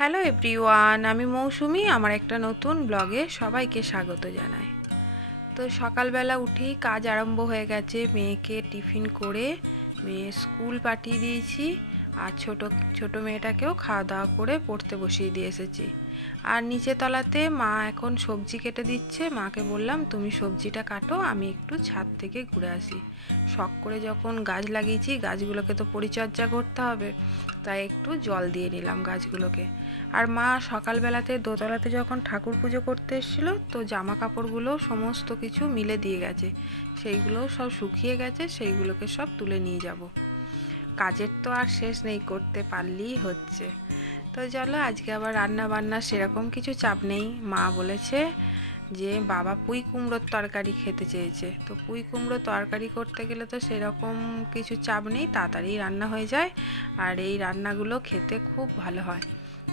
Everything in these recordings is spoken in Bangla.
হ্যালো এভরিওয়ান, আমি মৌসুমি, আমার একটা নতুন ব্লগে সবাইকে স্বাগত জানাই। তো সকালবেলা উঠেই কাজ আরম্ভ হয়ে গেছে, মেয়েকে টিফিন করে মেয়ে স্কুল পাঠিয়ে দিয়েছি আর ছোট ছোট মেয়েটাকেও খাওয়া দাওয়া করে পড়তে বসিয়ে দিয়ে এসেছি। আর নিচে তলাতে মা এখন সবজি কেটে দিচ্ছে। মাকে বললাম, তুমি সবজিটা কাটো, আমি একটু ছাদ থেকে ঘুরে আসি। শখ করে যখন গাছ লাগিয়েছি, গাছগুলোকে তো পরিচর্যা করতে হবে, তাই একটু জল দিয়ে নিলাম গাছগুলোকে। আর মা সকালবেলাতে দোতলাতে যখন ঠাকুর পুজো করতে এসেছিল, তো জামা কাপড়গুলো সমস্ত কিছু মিলে দিয়ে গেছে। সেইগুলো সব শুকিয়ে গেছে, সেইগুলোকে সব তুলে নিয়ে যাব। কাজের তো আর শেষ নেই, করতে পারলেই হচ্ছে। তো চলো, আজকে আবার রান্না বান্না সেরকম কিছু চাপ নেই। মা বলেছে যে, বাবা পুঁই কুমড়োর তরকারি খেতে চেয়েছে। তো পুঁই কুমড়ো তরকারি করতে গেলে তো সেরকম কিছু চাপ নেই, তাড়াতাড়ি রান্না হয়ে যায়। আর এই রান্নাগুলো খেতে খুব ভালো হয়।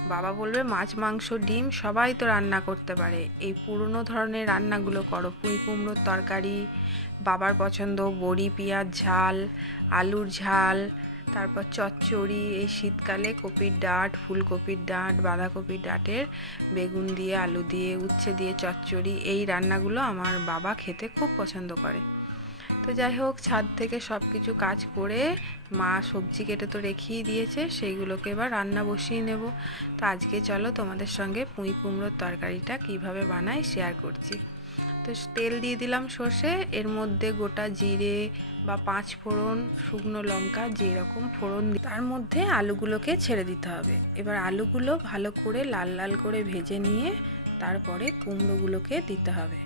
বাবা বলবে, মাছ, মাংস, ডিম সবাই তো রান্না করতে পারে। এই পুরনো ধরনের রান্নাগুলো করো। পুঁই কুমড়োর তরকারি, বাবার পছন্দ বড়ি, পেঁয়াজ, ঝাল, আলুর ঝাল তারপর চচ্চড়ি, এই শীতকালে কপির ডাঁট, ফুলকপির ডাঁট, বাঁধাকপির ডাঁটের বেগুন দিয়ে, আলু দিয়ে, উচ্ছে দিয়ে চচ্চড়ি, এই রান্নাগুলো আমার বাবা খেতে খুব পছন্দ করে। তো যাই হোক, ছাদ থেকে সব কিছু কাজ করে মা সবজি কেটে তো রেখেই দিয়েছে, সেইগুলোকে এবার রান্না বসিয়ে নেব। তো আজকে চলো তোমাদের সঙ্গে পুঁই কুমড়োর তরকারিটা কীভাবে বানাই শেয়ার করছি। তো তেল দিয়ে দিলাম সর্ষে, এর মধ্যে গোটা জিরে বা পাঁচ ফোড়ন, শুকনো লঙ্কা যেরকম ফোড়ন তার মধ্যে আলুগুলোকে ছেড়ে দিতে হবে। এবার আলুগুলো ভালো করে লাল লাল করে ভেজে নিয়ে তারপরে কুমড়োগুলোকে দিতে হবে।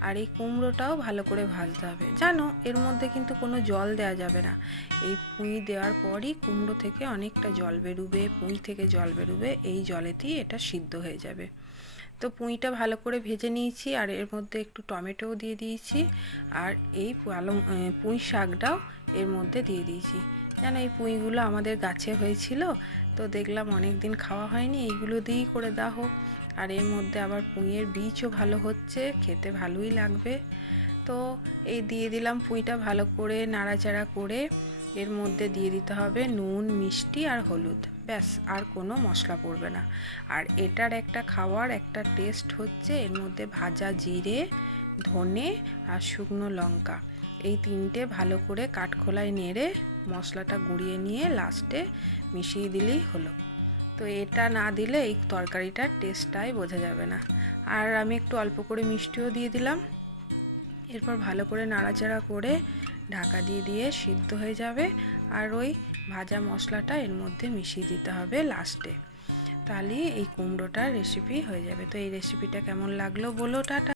আর এই কুমড়োটাও ভালো করে ভাজতে হবে। জানো, এর মধ্যে কিন্তু কোনো জল দেওয়া যাবে না। এই পুঁই দেওয়ার পরই কুমড়ো থেকে অনেকটা জল বেরুবে, পুঁই থেকে জল বেরুবে, এই জলেতেই এটা সিদ্ধ হয়ে যাবে। তো পুঁইটা ভালো করে ভেজে নিয়েছি আর এর মধ্যে একটু টমেটোও দিয়ে দিয়েছি আর এই পালং পুঁই শাকটাও এর মধ্যে দিয়ে দিয়েছি। যেন এই পুঁইগুলো আমাদের গাছে হয়েছিল, তো দেখলাম অনেক দিন খাওয়া হয়নি, এইগুলো দিয়েই করে দেওয়া হোক। আর এর মধ্যে আবার পুঁইয়ের বীজও ভালো হচ্ছে, খেতে ভালোই লাগবে। তো এই দিয়ে দিলাম পুঁইটা ভালো করে নাড়াচাড়া করে, এর মধ্যে দিয়ে দিতে হবে নুন, মিষ্টি আর হলুদ। ব্যাস, আর কোনো মশলা পড়বে না। আর এটার একটা খাওয়ার একটা টেস্ট হচ্ছে, এর মধ্যে ভাজা জিরে, ধনে আর শুকনো লঙ্কা। এই তিনটে ভালো করে কাঠখোলায় নেড়ে মশলাটা গুঁড়িয়ে নিয়ে লাস্টে মিশিয়ে দিলেই হলো। তো এটা না দিলে এই তরকারিটার টেস্টটাই বোঝা যাবে না। আর আমি একটু অল্প করে মিষ্টিও দিয়ে দিলাম। এরপর ভালো করে নাড়াচাড়া করে ঢাকা দিয়ে দিয়ে সিদ্ধ হয়ে যাবে। আর ওই ভাজা মশলাটা এর মধ্যে মিশিয়ে দিতে হবে লাস্টে। তাহলে এই কুমড়োটার রেসিপি হয়ে যাবে। তো এই রেসিপিটা কেমন লাগল বলো, টাটা।